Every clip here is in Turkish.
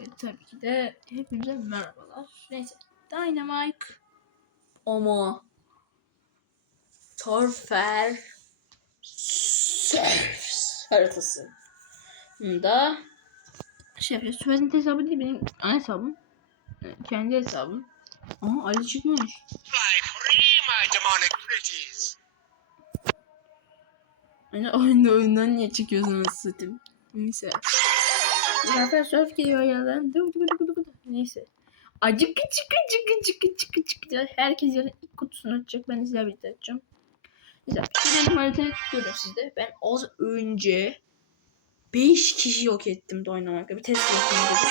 E, tabii ki de hepinize merhabalar. Neyse. Dynamite. Ama. Torfer. Surfs haritası. Bunda şey yapacağız. Süpers'in hesabı değil benim ana hesabım. E, Kendi hesabım. Aha Ali pretties. Hani oyunda oyundan niye çıkıyorsun nasıl satayım. Neyse. Zaten surf geliyor dı dı. Neyse. Acıkı çıkı çıkı çıkı çıkı çıkı. Herkes yarın ilk kutusunu açacak. Ben sizlerle birlikte açacağım. Güzel. Gidelim haritayı görün sizde. Ben az önce 5 kişi yok ettim de oynamakla. Bir test yapayım dedim.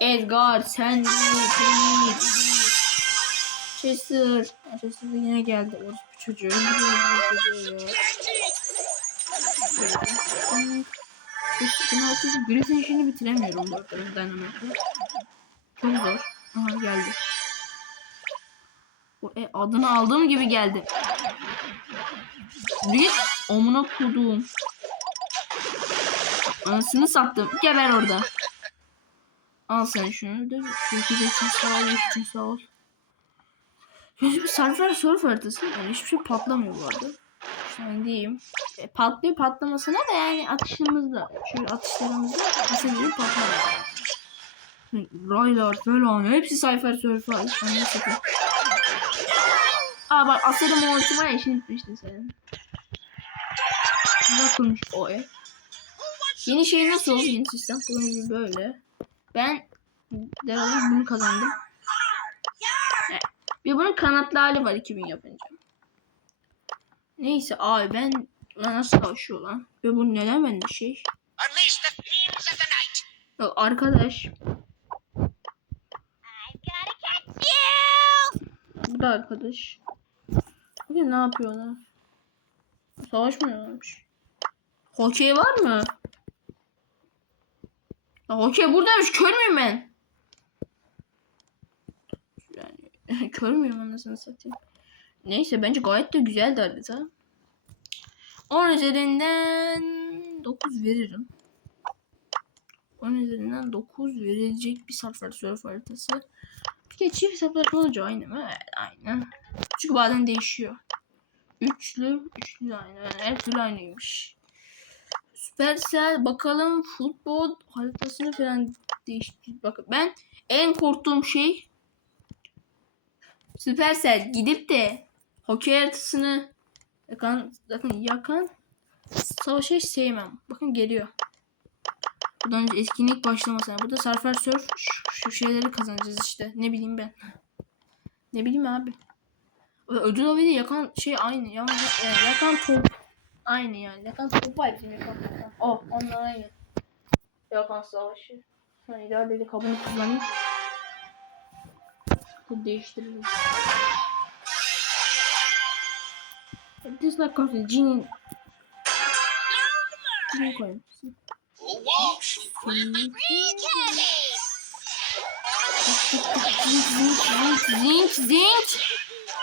Edgar, sen Tony, Chester. Chester yine geldi. Çocuğu. Orospu çocuğu ya. Hmm. Bunu artık Griffin işini bitiremiyorum bu arada ben Dynamite'la. Çok zor. Aha geldi. O, e, adını aldığım gibi geldi. Bir omuna koduğum. Anasını sattım. Geber orada. Al sen şunu da. Şu için sağ ol, için sağ ol. Şöyle bir surfer surf haritası. Yani hiçbir şey patlamıyor bu arada. Şöyle diyeyim. E, patlıyor patlamasına da yani atışımızda. Şöyle atışlarımızda mesela patlamıyor. Raylar falan hepsi sayfa surfer. Aa bak asarım o ultima işini bitmişti senin. Güzel o ev. Yeni şey nasıl oldu yeni sistem? Bunun böyle. Ben devamlı bunu kazandım. Evet. Bir bunun kanatlı hali var 2000 yapınca. Neyse abi ben nasıl savaşıyor lan? Ve bu neden bende şey? Ya arkadaş. Bu da arkadaş. Bugün ne yapıyorlar? Savaşmıyorlarmış. Hokey var mı? Ya hokey buradaymış. Kör müyüm ben? Yani kör müyüm anasını satayım. Neyse bence gayet de güzeldi harita. 10 üzerinden 9 veririm. 10 üzerinden 9 verilecek bir surfer surf haritası. Peki çift hesaplaşma olunca aynı mı? Evet aynı. Çünkü bazen değişiyor. Üçlü, üçlü aynı. Yani her türlü aynıymış. Supercell bakalım futbol haritasını falan değişti. Bakın ben en korktuğum şey Supercell gidip de hokey haritasını yakan, bakın yakan savaşı hiç sevmem. Bakın geliyor. Buradan önce etkinlik başlamasına. Burada Surfer Surf şu, şeyleri kazanacağız işte. Ne bileyim ben. Ne bileyim abi. Ödül avıyla yakan şey aynı. Yani, yakan top. Aynı yani. Yakan top var bizim yakan top. Oh onlar aynı. Yakan savaşı. Sonra ileride kabını kullanayım. Bu değiştiririz. Dislike coffee. Jean. Jean koyayım. Zink zink zink.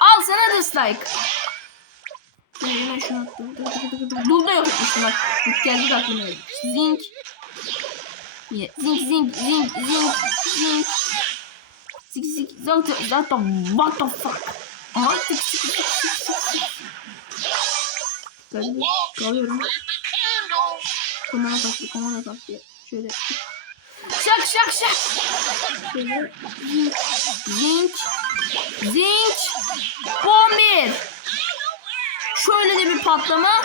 Al sana dislike. Şimdi hemen şunu attım. Dur dur dur dur. Dur da yok etmiştim bak. İlk geldi aklıma. Zink. Yine zink zink zink zink zink. Zink zink zaten zaten what the fuck. Aha tık tık tık Ben kalıyorum. Komana taktı komana taktı. Şöyle. Şak şak şak. Şöyle. Zink. Zink. 11. Şöyle de bir patlama.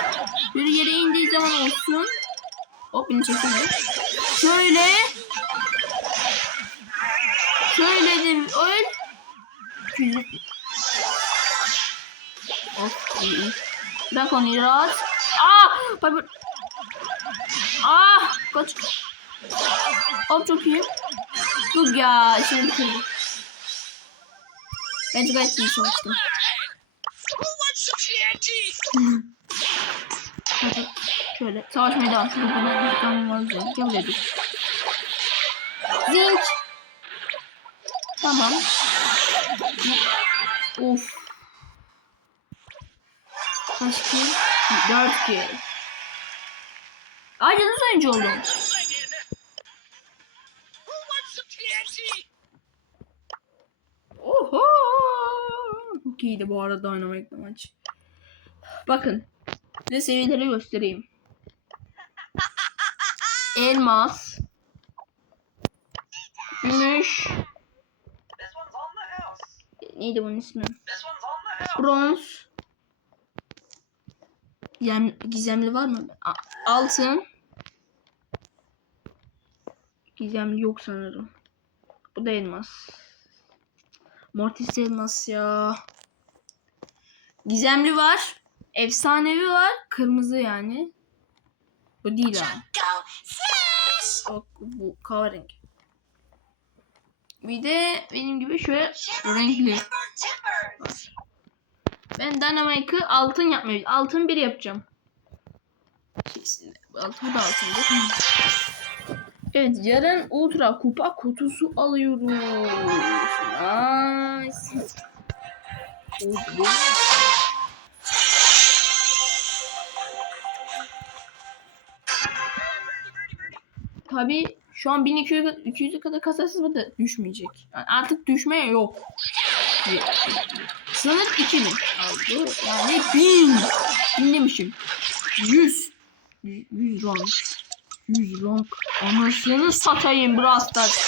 Bir yere indiği zaman olsun. Hop beni çekme. Şöyle. Şöyle de bir öl. Güzel. Of iyi. Bırak onu rahat. Aa! Bak bak. Ah! Kaç. Hop çok iyi. Dur ya. Şimdi bitirdim. Bence gayet iyi çalıştım. Şöyle savaşmaya devam. Şurada kadar bir tamam var. Gel buraya dur. Zink. Tamam. Of. 5 kill, 4 kill. Ay yıldız oyuncu oldum. Oho! Çok iyiydi bu arada oynamak maç. Bakın. Size seviyeleri göstereyim. Elmas. Gümüş. Neydi bunun ismi? Bronz. Gizem, gizemli var mı? Altın. Gizemli yok sanırım. Bu da elmas. Mortis elmas ya. Gizemli var. Efsanevi var. Kırmızı yani. Bu değil slash. O, bu kahverengi. Bir de benim gibi şöyle renkli. Ben Dynamite'ı altın yapmayı, altın bir yapacağım. Kesin. Altın da altın değil mi? Evet, yarın ultra kupa kutusu alıyoruz. Nice. Tabi şu an 1200 200'e kadar kasasız bu da düşmeyecek. Yani artık düşme yok. Sınır 2000 aldı. Yani 1000. 1000 demişim. 100. 100 rank. 100 rank. Anasını satayım Brawl Stars.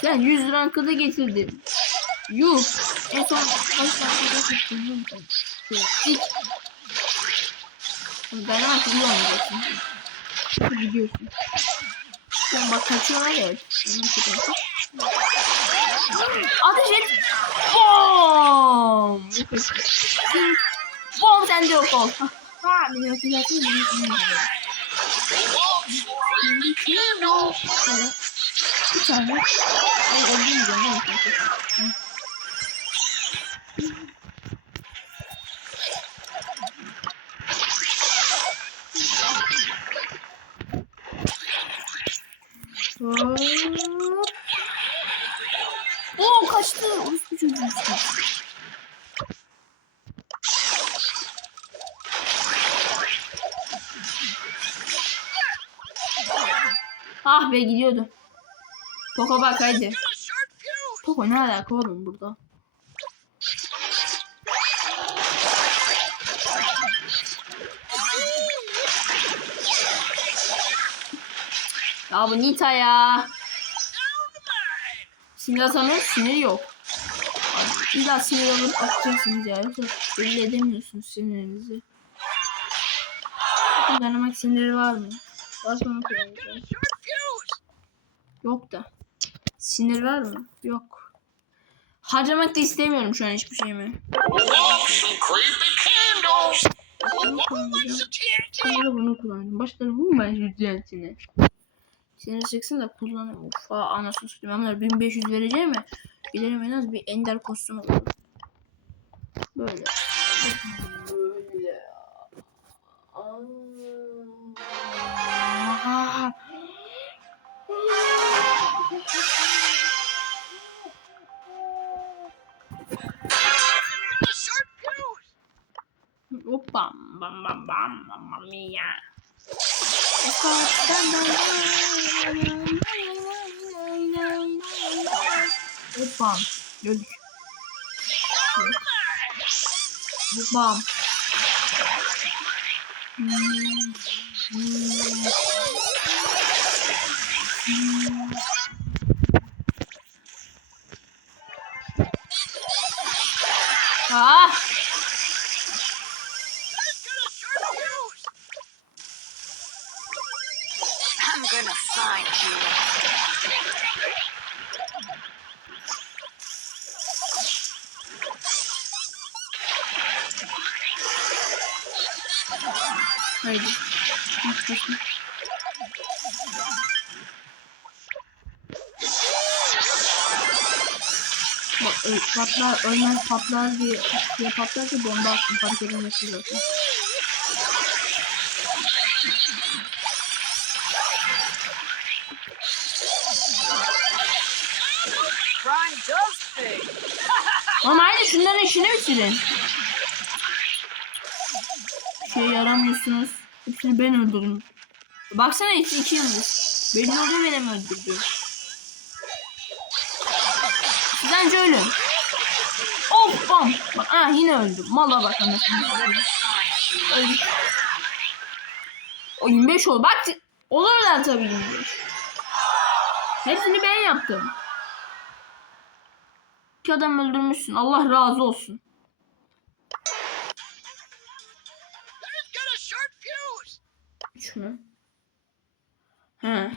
Sen 100 rankı da getirdin. Yuh. En son kaç rankı getirdin? Sik. Ben artık kullanmayacaksın. Gidiyorsun. Sen bak kaçıyorlar ya. Sıkıntı. Ateş et. Bom. Bom sen de yok ol. Ha, biliyorsun zaten biliyorsun. Hop. Ah be gidiyordu. Poco bak haydi. Poco ne alaka oğlum burada? Ya bu Nita ya. Sinir atamıyor, sinir yok. İlla sinir alıp atacaksınız ya. Belli edemiyorsunuz sinirinizi. Denemek siniri var mı? Kullanacağım. Sharp fuse. Yok da. Sinir var mı? Yok. Harcamak da istemiyorum şu an hiçbir şeyimi. Bunu kullanacağım. Sonra. Başlarım bu ben yüzeyentine. Sinir çeksin de kullanayım. Uf ha, anasını satayım. Ama 1500 vereceğim mi? Giderim en az bir ender kostüm alalım. Böyle. Böyle. Aa. Got a sharp fuse. Hop bam bam bam bam bam bam. Hop bam. Öldük. Hop I'm gonna find you. Haydi. Ö, patlar, ölmez patlar diye diye patlar diye bomba attım fark edilmesi zaten. Crime does pay. Ama aynı şunların işini bitirin. Şey yaramıyorsunuz. Hepsini ben öldürdüm. Baksana iki, iki yıldız. Belli oluyor benim öldürdüğüm. Siz anca ölün. Of! Bam. Bak ha yine öldüm. Mala bak anasını. Öldüm. O 25 oldu. Bak olurlar tabii 25. Hepsini ben yaptım. İki adam öldürmüşsün. Allah razı olsun. Üç mü? He.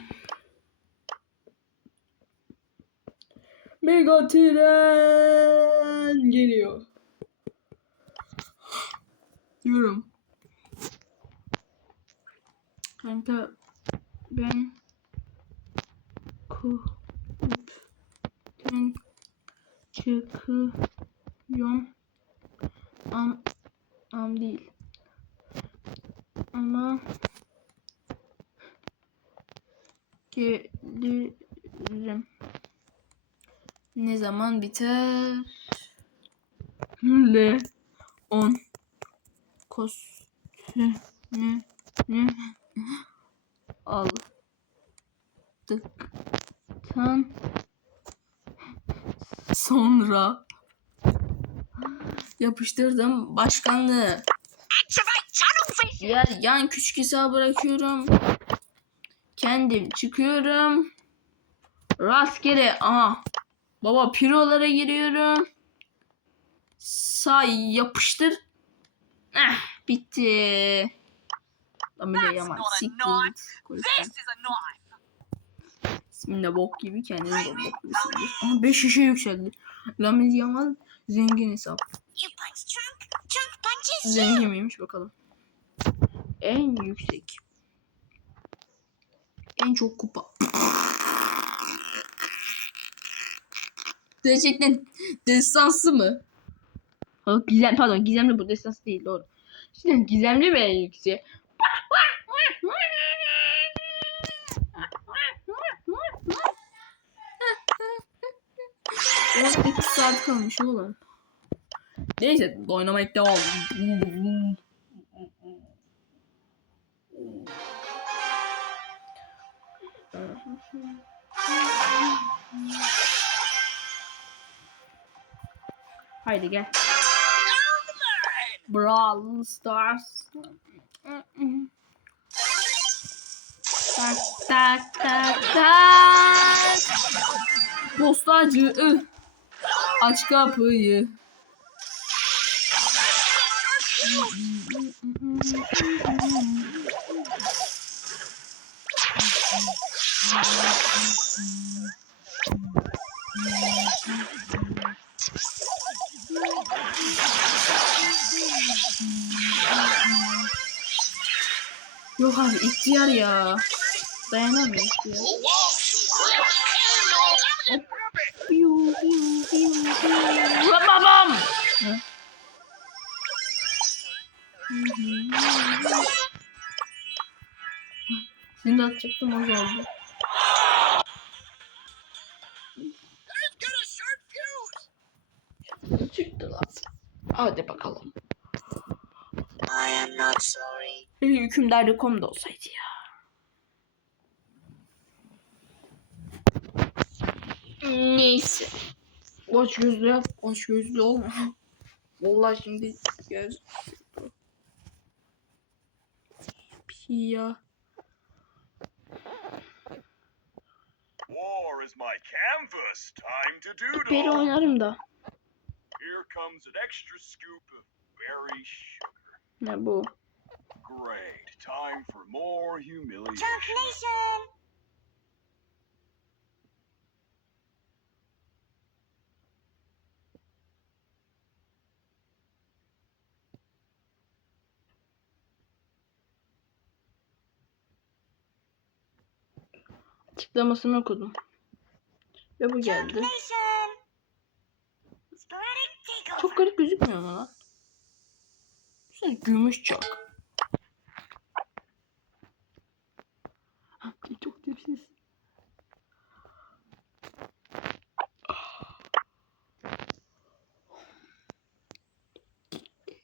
Mega tren geliyor. Diyorum. Kanka ben kulüpten çıkıyorum. Am, am değil. Ama gelirim. Ne zaman biter? Le 10 kostümü aldıktan sonra yapıştırdım başkanlığı. Diğer yan küçük hesabı bırakıyorum. Kendim çıkıyorum. Rastgele aha. Baba pirolara giriyorum. Sağ yapıştır. Eh, bitti. Lan böyle yaman. not a Siktir de bok gibi kendini de bok gibi hissediyor. Ama 5 şişe yükseldi. Lamine Yamal zengin hesap. Zengin miymiş bakalım. En yüksek. En çok kupa. Gerçekten destansı mı? Ha, gizem, pardon gizemli bu destansı değil doğru. Şimdi gizemli mi en yüksek? Biraz 2 saat kalmış oğlum. Neyse oynamaya devam. Haydi gel. Brawl Stars. Tak tak tak tak. Postacı. ıh. Aç kapıyı. Yok abi ihtiyar ya. Dayanamıyor ihtiyar. Hı? Seni de atacaktım o oldu. It's got a short fuse. Çıktı lan. Hadi bakalım. I am not sorry. Hükümdar.com da olsaydı ya. Neyse. Aç gözlü. Aç gözlü olma. Vallahi şimdi göz. Pia. War is my canvas. Time to Beri doodle. oynarım da. Here comes an extra scoop of berry sugar. Ne bu? Great. Time for more humiliation. Nation. Açıklamasını okudum. Ve bu geldi. Çok garip gözükmüyor ama lan. Sen gümüş. Çok tipsiz.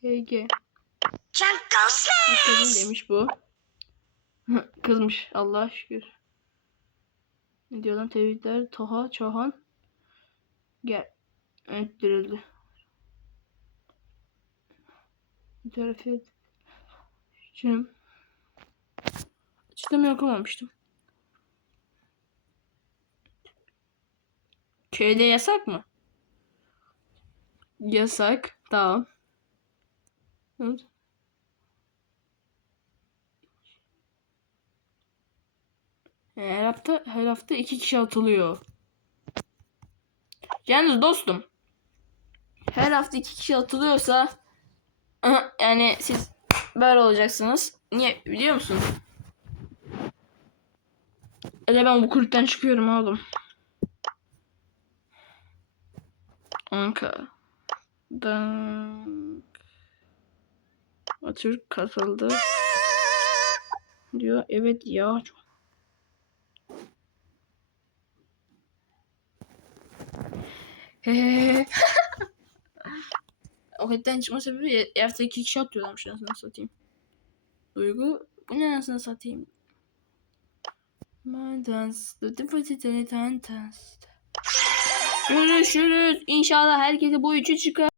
GG. Jungle Slash. Kadın demiş bu. Kızmış Allah'a şükür. Ne diyor tebrikler Taha Çahan. Gel. Ettirildi. Bir tarafı Şimdi açıklama okumamıştım. Köyde yasak mı? Yasak. Tamam. Evet. Her hafta her hafta iki kişi atılıyor. Yalnız dostum her hafta iki kişi atılıyorsa yani siz böyle olacaksınız. Niye biliyor musun? Hele ben bu kulüpten çıkıyorum oğlum. Anka. Dan. Atatürk katıldı. Diyor. Evet ya. Çok... o kulüpten çıkma sebebi hafta iki kişi atıyorlarmış anasını satayım. Duygu bu ne anasını satayım. My dance, the different Görüşürüz. İnşallah herkese bu üçü çıkar.